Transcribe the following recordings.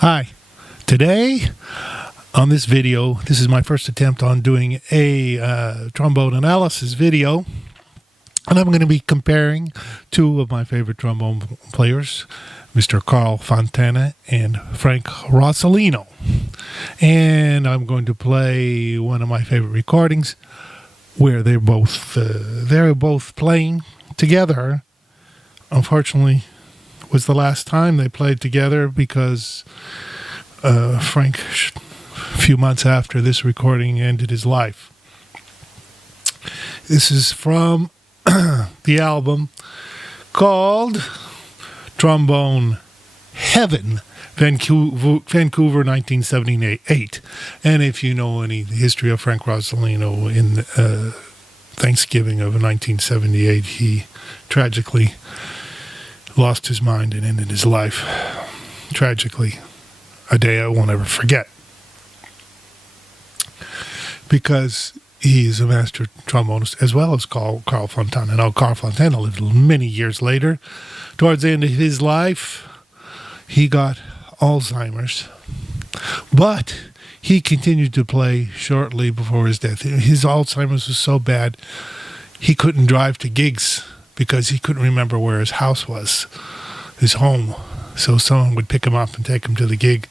Hi. Today, on this video, this is my first attempt on doing a trombone analysis video. And I'm going to be comparing two of my favorite trombone players, Mr. Carl Fontana and Frank Rossellino. And I'm going to play one of my favorite recordings where they're both playing together. Unfortunately, it was the last time they played together because Frank, a few months after this recording, ended his life. This is from the album called Trombone Heaven, Vancouver 1978. And if you know any history of Frank Rossellino, in Thanksgiving of 1978, he tragically lost his mind and ended his life. Tragically, a day I won't ever forget. Because he is a master trombonist as well as Carl Fontana. Now, Carl Fontana lived many years later. Towards the end of his life, he got Alzheimer's. But he continued to play shortly before his death. His Alzheimer's was so bad, he couldn't drive to gigs because he couldn't remember where his house was, his home. So someone would pick him up and take him to the gig.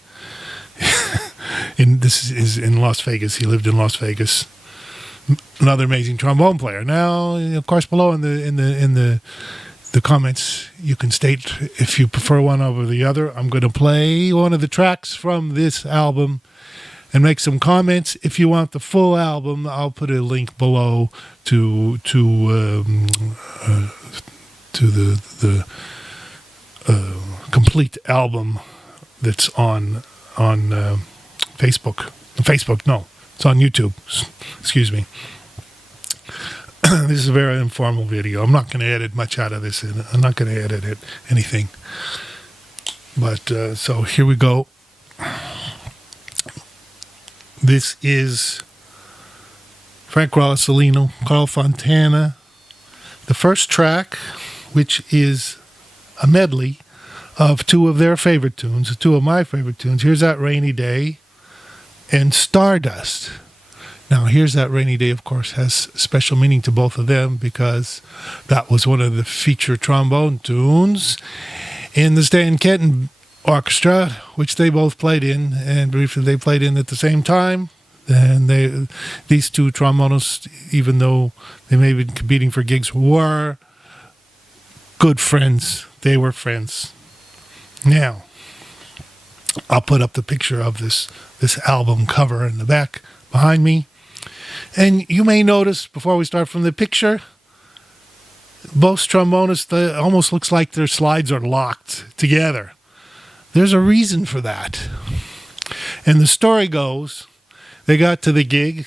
This is in Las Vegas. He lived in Las Vegas. Another amazing trombone player. Now, of course, below in the comments, you can state if you prefer one over the other. I'm going to play one of the tracks from this album and make some comments. If you want the full album, I'll put a link below to the complete album that's on Facebook. No, it's on YouTube. Excuse me. This is a very informal video. I'm not going to edit much out of this. I'm not going to edit anything. But so here we go. This is Frank Rossellino, Carl Fontana. The first track, which is a medley of two of their favorite tunes, two of my favorite tunes. Here's That Rainy Day and Stardust. Now, Here's That Rainy Day, of course, has special meaning to both of them because that was one of the feature trombone tunes in the Stan Kenton Orchestra, which they both played in, and briefly they played in at the same time. And these two trombonists, even though they may have been competing for gigs, were good friends. They were friends. Now, I'll put up the picture of this album cover in the back behind me. And you may notice, before we start from the picture, both trombonists, almost looks like their slides are locked together. There's a reason for that. And the story goes, they got to the gig,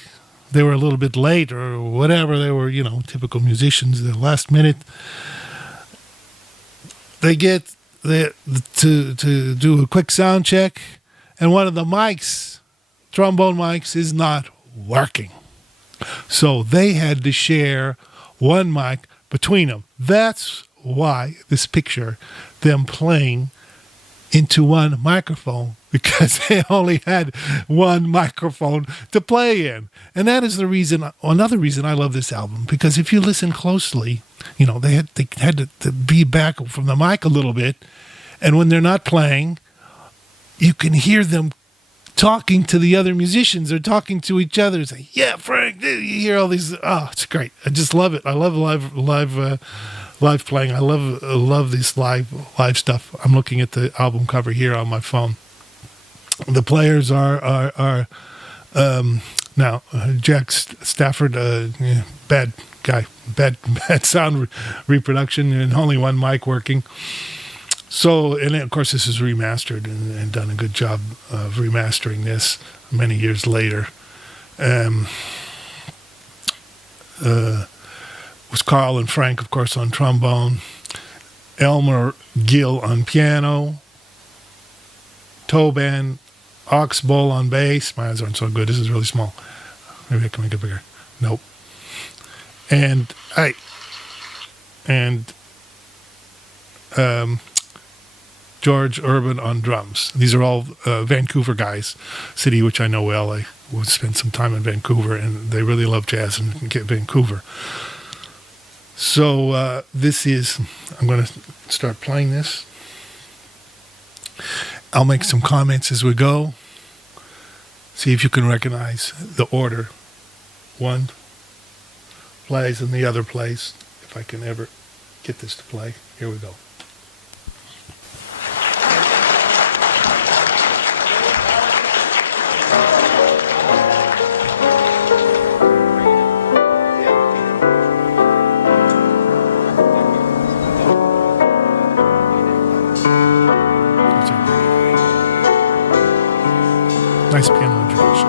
they were a little bit late or whatever, they were, typical musicians, the last minute. They get to do a quick sound check, and one of the mics, trombone mics, is not working. So they had to share one mic between them. That's why this picture, them playing into one microphone, because they only had one microphone to play in. And that is the reason, another reason I love this album, because if you listen closely, they had to be back from the mic a little bit, and when they're not playing, you can hear them talking to the other musicians. They're talking to each other. Say, "Yeah, Frank." You hear all these. Oh, it's great. I just love it. I love live playing. I love this live stuff. I'm looking at the album cover here on my phone. The players are now Jack Stafford, bad guy, bad sound reproduction, and only one mic working. So, and of course, this is remastered and done a good job of remastering this many years later. Was Carl and Frank, of course, on trombone, Elmer Gill on piano, toe band, Oxbow on bass. My eyes aren't so good. This is really small. Maybe I can make it bigger. Nope. And George Urban on drums. These are all Vancouver guys, city which I know well. I would spend some time in Vancouver, and they really love jazz in Vancouver. So I'm going to start playing this. I'll make some comments as we go. See if you can recognize the order. One plays and the other plays. If I can ever get this to play. Here we go. Nice piano introduction.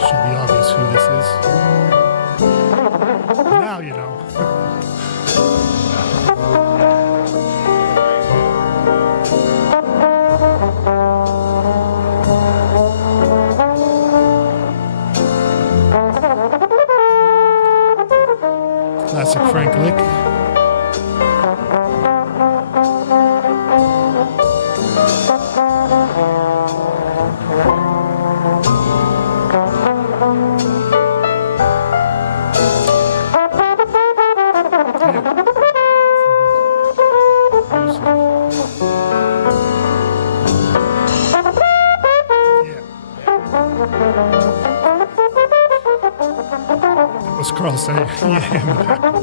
Should be obvious who this is. Now you know. Classic Frank lick. What's Carl saying? Yeah.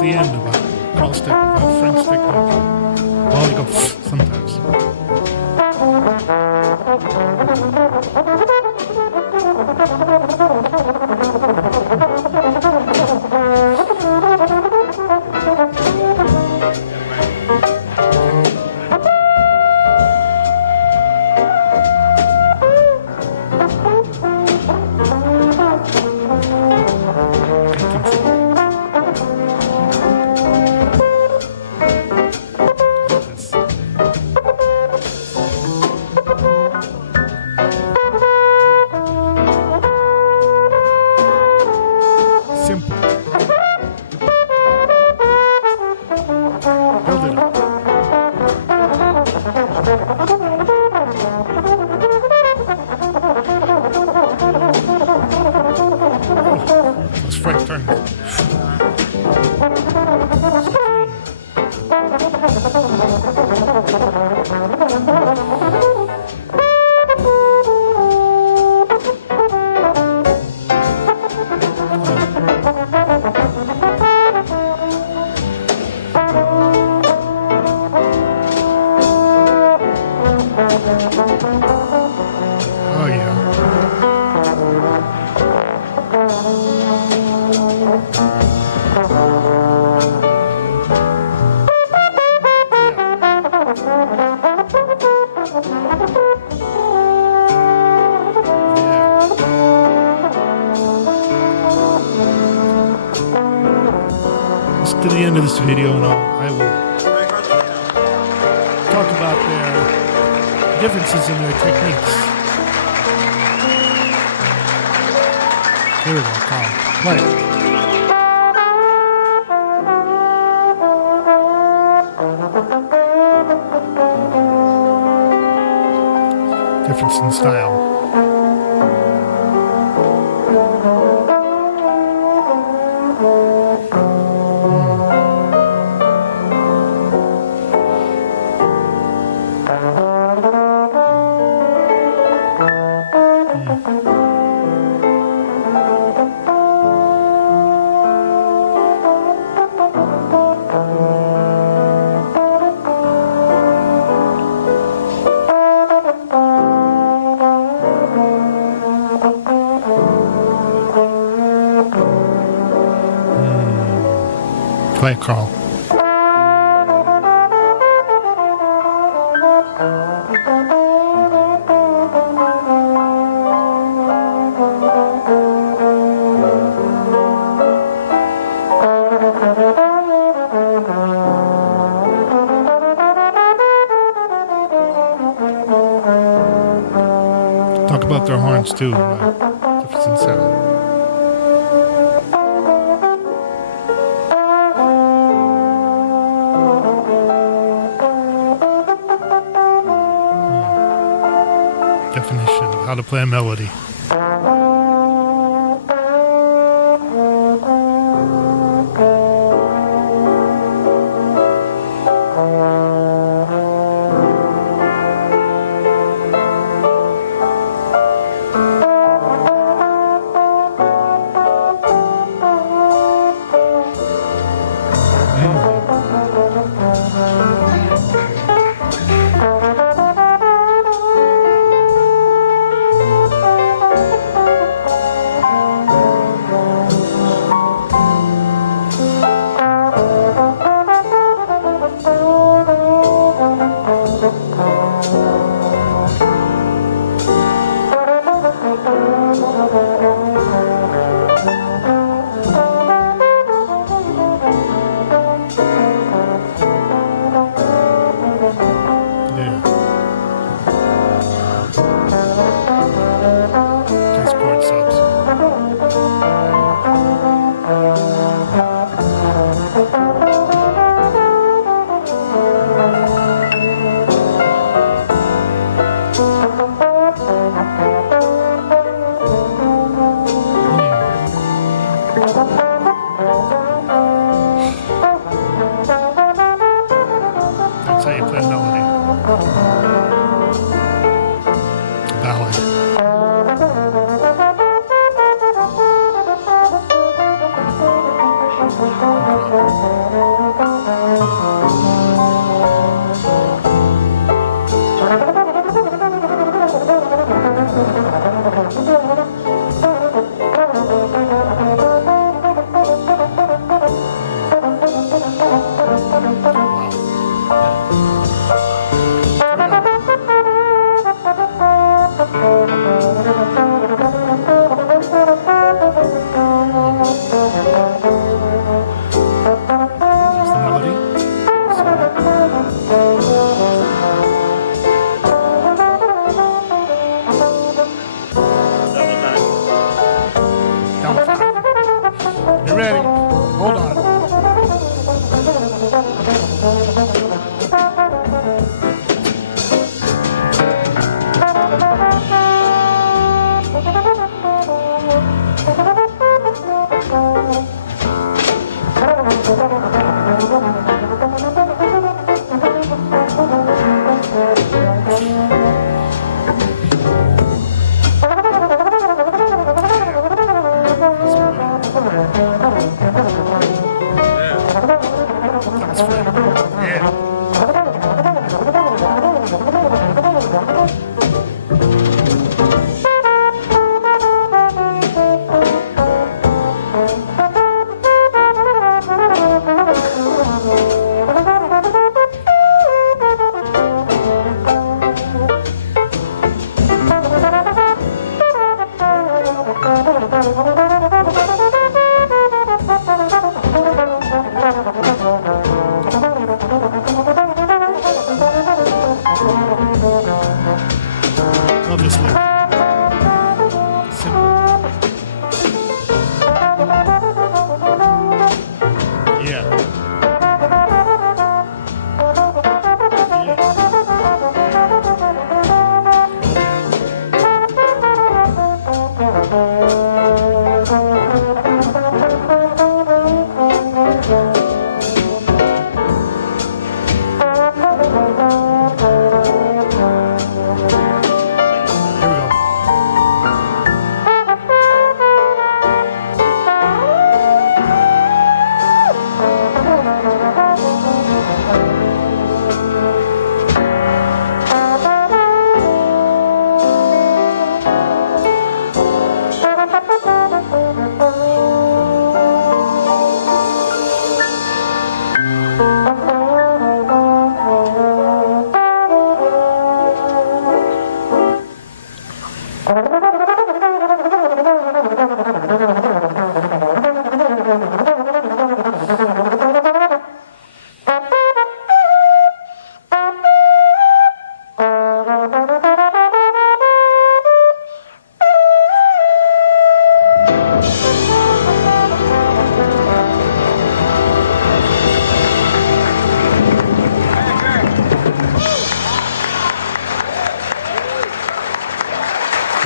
The end about Carl stick, Frank stick. Well, you go sometimes. Simple. Build it up. Oh, let's Frank turn. Oh yeah. Let's to the end of this video, and I will talk about their differences in their techniques. Here we go, Carl. Play it. Difference in style. Play it, Carl. Talk about their horns too. Difference in sound. Definition of how to play a melody.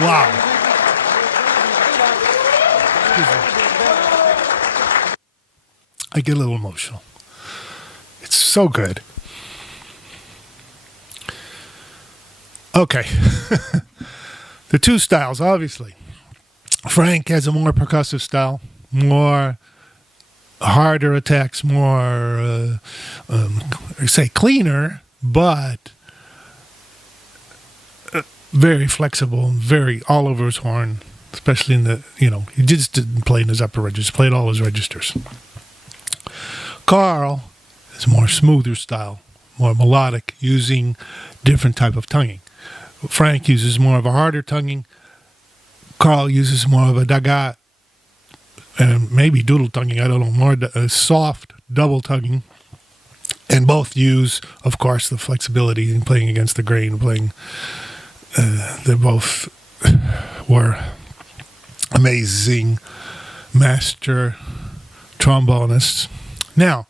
Wow. Excuse me. I get a little emotional. It's so good. Okay. The two styles, obviously. Frank has a more percussive style, more harder attacks, more, say, cleaner, but very flexible, very all over his horn, especially in the, he just didn't play in his upper registers, played all his registers. Carl is a more smoother style, more melodic, using different type of tonguing. Frank uses more of a harder tonguing. Carl uses more of a dagat, and maybe doodle tonguing, I don't know, more soft double tonguing. And both use, of course, the flexibility in playing against the grain, they both were amazing master trombonists. Now,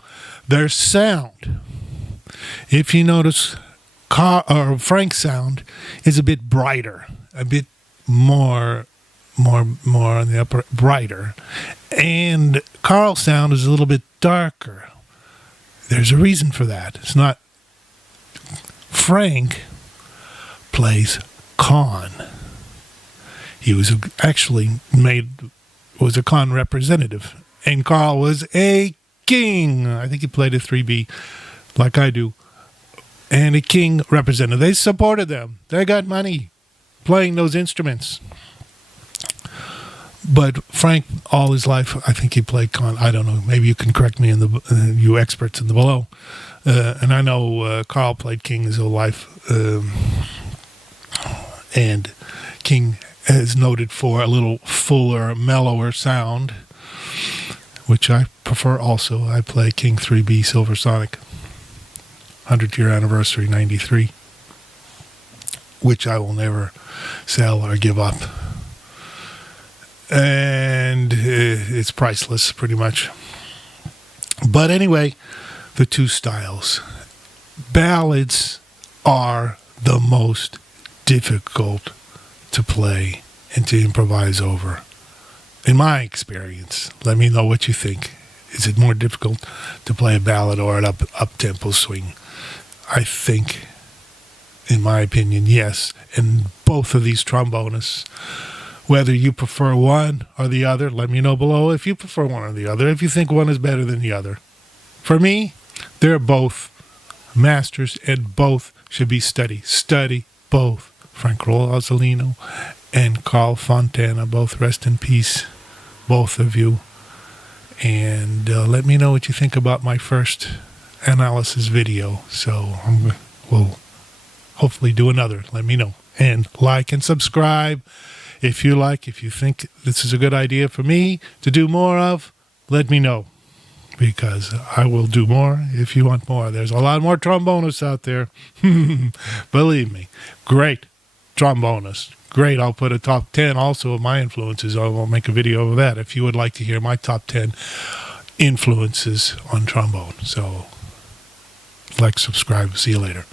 their sound, if you notice, Frank's sound is a bit brighter, a bit more on the upper, brighter. And Carl's sound is a little bit darker. There's a reason for that. It's not... Frank plays con. He was actually was a con representative. And Carl was a king. I think he played a 3B like I do. And a king representative. They supported them. They got money playing those instruments. But Frank, all his life, I think he played con. I don't know. Maybe you can correct me, you experts in the below. And I know Carl played king his whole life. And king is noted for a little fuller, mellower sound, which I prefer also. I play King 3B Silver Sonic, 100-year anniversary, 93, which I will never sell or give up. And it's priceless, pretty much. But anyway, the two styles. Ballads are the most difficult to play and to improvise over. In my experience, let me know what you think. Is it more difficult to play a ballad or an up-tempo swing? I think, in my opinion, yes. And both of these trombonists, whether you prefer one or the other, let me know below if you prefer one or the other, if you think one is better than the other. For me, they're both masters and both should be studied. Study both. Frank Rosalino and Carl Fontana, both rest in peace, both of you. And let me know what you think about my first analysis video. So we'll hopefully do another. Let me know. And like and subscribe if you like. If you think this is a good idea for me to do more of, let me know. Because I will do more if you want more. There's a lot more trombonists out there. Believe me. Great trombonist. Great. I'll put a top 10 also of my influences. I will make a video of that if you would like to hear my top 10 influences on trombone. So, like, subscribe. See you later.